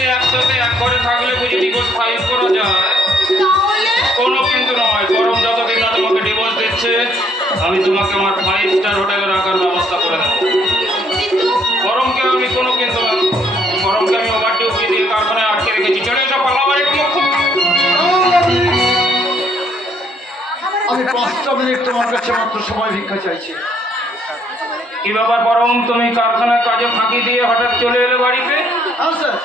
যদি একসাথে এক ঘরে থাকলে বুঝি ডিভোর্স ফাইল করা যায়? কোনো কিন্তু নয় গরম যতদিন না তোমাকে ডিভোর্স দিচ্ছে আমি তোমাকে আমার ফাইভ স্টার হোটেলে রাখার ব্যবস্থা করে দেবো। কিন্তু? গরমকে আমি কোনো কিন্তু না। গরমকে আমি ওভার ডিউটি দিয়ে কারখানায় আটকে রেখেছি। চলে এসো পালাবাড়ি আমি পাঁচটা মিনিট তোমার কাছে মাত্র সময় ভিক্ষা চাইছি। কি ব্যাপার গরম তুমি কারখানায় কাজে ফাঁকি দিয়ে হঠাৎ চলে এলে বাড়িতে? হ্যাঁ স্যার।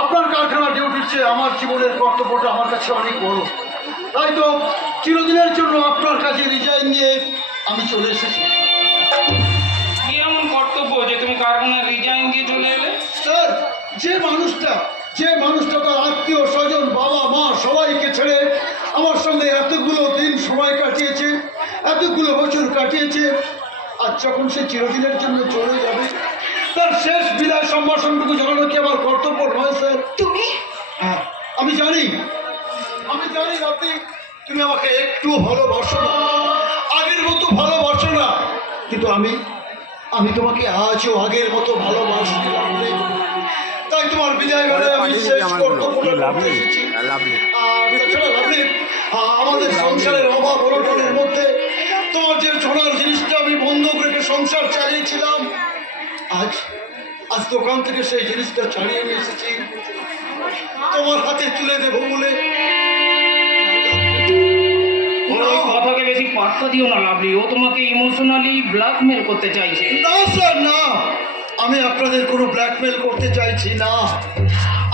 আপনার কারখানা ডিউটির চেয়ে আমার জীবনের কর্তব্যটা আমার কাছে অনেক বড়। তাই তো চিরদিনের জন্য আপনার কাছে রিজাইন নিয়ে আমি চলে এসেছি। কি এমন কর্তব্য যে তুমি রিজাইন দিয়ে চলে এলে? স্যার যে মানুষটা যে মানুষটা তার আত্মীয় স্বজন বাবা মা সবাইকে ছেড়ে আমার সঙ্গে এতগুলো দিন সময় কাটিয়েছে এতগুলো বছর কাটিয়েছে আর যখন সে চিরদিনের জন্য চলে যাবে তার শেষ সম্ভাষণটুকু জানানো কি আমার কর্তব্য নয় স্যার? তুমি? হ্যাঁ আমি জানি। আমি জানি আপনি তুমি আমাকে একটু ভালোবাসো না। আগের মতো ভালোবাসো না। কিন্তু আমি আমি তোমাকে আজও আগের মতো ভালোবাসি। তাই তোমার বিদায় বেলায় আমি শেষ করতে এসেছি। আমাদের সংসারের অভাব অনটনের মধ্যে তোমার যে ছোড়ার জিনিসটা আমি বন্ধক রেখে সংসার চালিয়েছিলাম আজ আজ দোকান থেকে সেই জিনিসটা ছাড়িয়ে নিয়ে এসেছি। তোমার হাতে তুলে দেবো বলে। বেশি পাত্তা দিও না লাভলি। ও তোমাকে ইমোশনালি ব্ল্যাকমেল করতে চাইছে। না স্যার না। আমি আপনাদের কোনো ব্ল্যাকমেল করতে চাইছি না।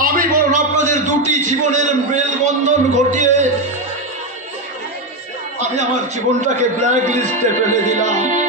আমি বরং আপনাদের দুটি জীবনের মেলবন্ধন ঘটিয়ে আমি আমার জীবনটাকে ব্ল্যাক লিস্টে ফেলে দিলাম।